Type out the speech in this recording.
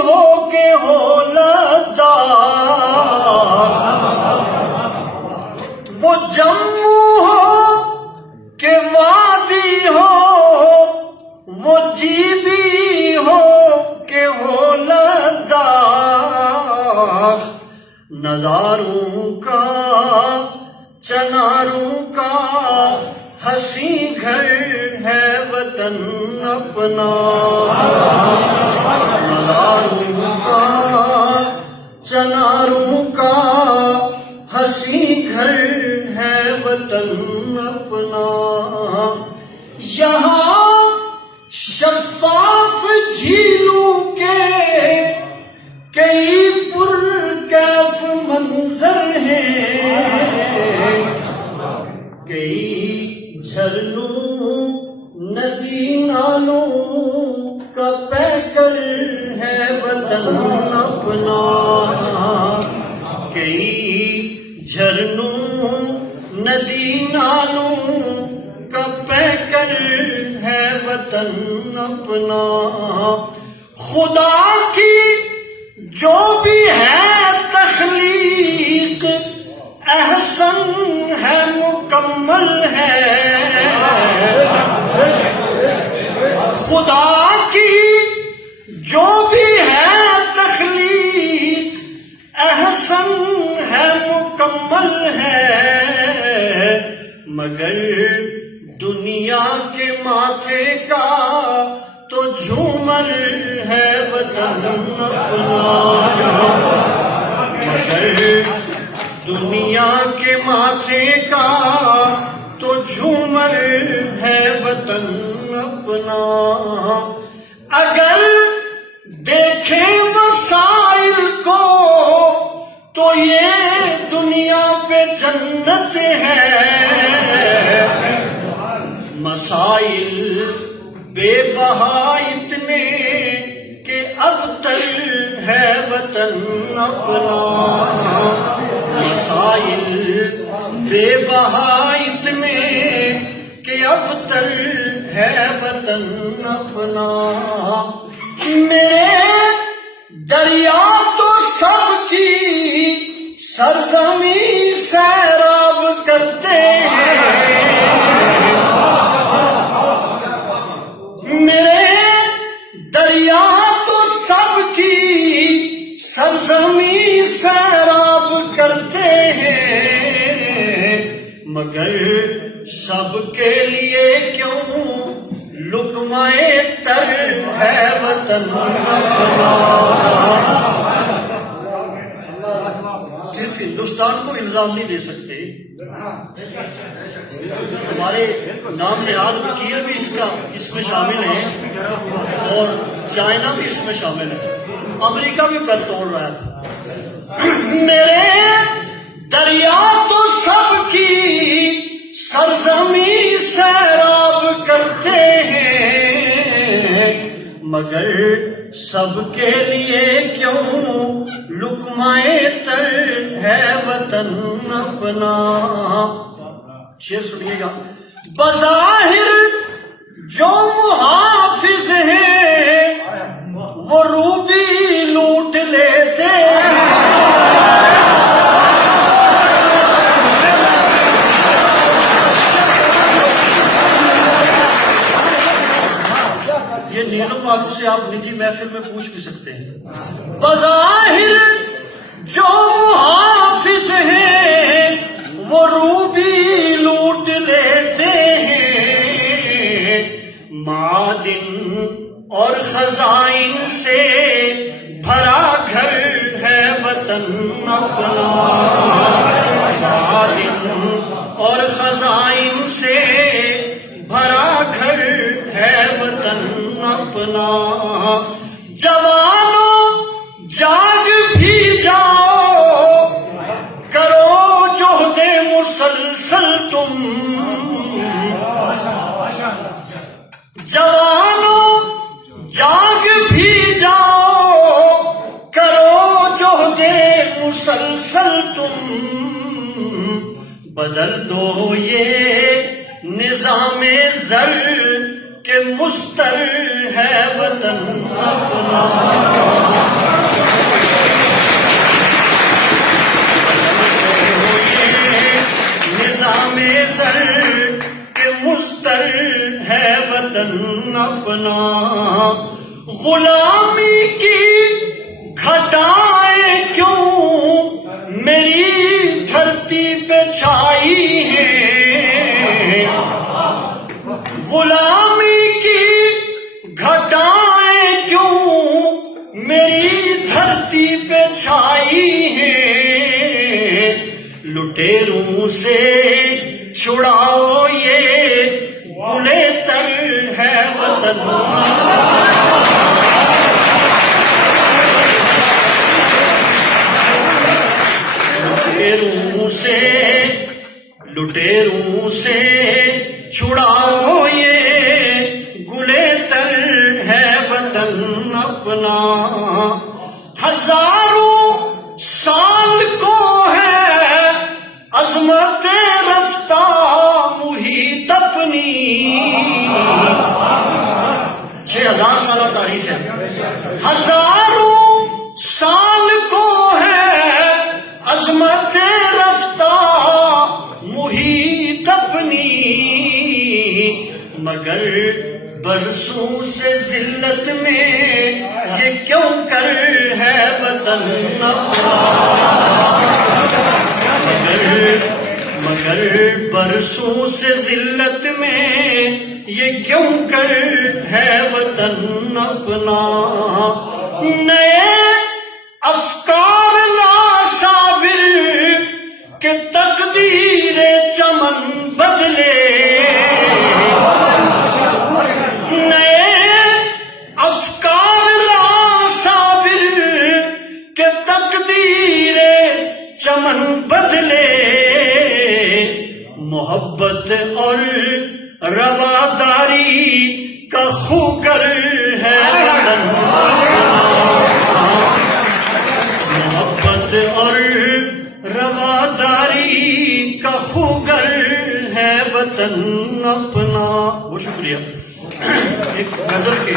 ہو کہ ہو لداخ، وہ جموں ہو کہ وادی ہو، وہ جیبی ہو کہ ہو لداخ، نظاروں کا چناروں کا ہنسی گھر ہے وطن اپنا، نظاروں کا چناروں کا ہنسی گھر ہے وطن اپنا، یہاں شفاف جھیلوں کے کئی پرکیف منظر ہیں، کئی جھرنوں ندی نالوں کا پیکر ہے وطن اپنا، کئی جھرنوں ندی نالوں کا پیکر ہے وطن اپنا، خدا کی جو بھی ہے تخلیق احسن ہے مکمل ہے، خدا کی جو بھی ہے تخلیق احسن ہے مکمل ہے، مگر دنیا کے ماتھے کا تو جھومر ہے وطن اپنا، مگر دنیا کے ماتھے کا تو جھومر ہے وطن اپنا، اگر دیکھیں وسائل کو تو یہ دنیا پہ جنت ہے، مسائل بے بہا اتنے کہ ابتر ہے وطن اپنا، مسائل بے بہا اتنے کہ ابتر ہے وطن اپنا، میرے دریا تو سب کی سرزمین سیراب کرتے ہیں، میرے دریا تو سب کی سرزمین سیراب کرتے ہیں، مگر سب کے لیے کیوں لقمہ تر ہے وطن اپنا، صرف ہندوستان کو الزام نہیں دے سکتے، ہمارے نام نہاد وکیل بھی اس میں شامل ہیں، اور چائنا بھی اس میں شامل ہے، امریکہ بھی پر توڑ رہا ہے، میرے دریا تو سب کی سرزمین سیراب کرتے ہیں، مگر سب کے لیے کیوں لقمہ تر ہے وطن اپنا، شعر سنیے گا، بظاہر جو محافظ ہیں وہ روبی لوٹ لیتے ہیں، یہ نیلو والوں سے آپ نجی محفل میں پوچھ بھی سکتے ہیں، بظاہر جو محافظ ہیں وہ روبی لوٹ لیتے ہیں، معادن اور خزائن سے بھرا گھر ہے وطن اپنا، معادن اور خزائن سے بھرا گھر ہے وطن اپنا، جوانوں جاگ بھی جاؤ کرو جہد مسلسل تم، جوانوں جاگ بھی جاؤ کرو جہد مسلسل تم، بدل دو یہ نظام زر کہ مستر ہے وطن اپنا، وطن اپنا، غلامی کی گھٹائیں کیوں میری دھرتی پہ چھائی ہیں، غلامی کی گھٹائیں کیوں میری دھرتی پہ چھائی ہیں، لٹیروں سے چھڑاؤ یہ گلے تل ہے وطن، لٹیروں سے چھڑاؤ یہ گلے تل ہے وطن اپنا، ہزاروں سال کو ہے عظمت رفتہ محیط اپنی، 6000 سالہ تاریخ ہے، ہزاروں سال کو ہے عظمت رفتہ محیط اپنی، مگر برسوں سے ذلت میں یہ کیوں کر ہے وطن اپنا، مگر برسوں سے ذلت میں یہ کیوں کر ہے وطن اپنا، نئے افکار لا صابر کہ تقدیر چمن بدلے، نئے افکار لا صابر کہ تقدیر چمن بدلے، محبت اور رواداری کا خوگر ہے وطن، محبت اور رواداری کا خوگر ہے وطن اپنا۔ بہت شکریہ۔ ایک غزل کے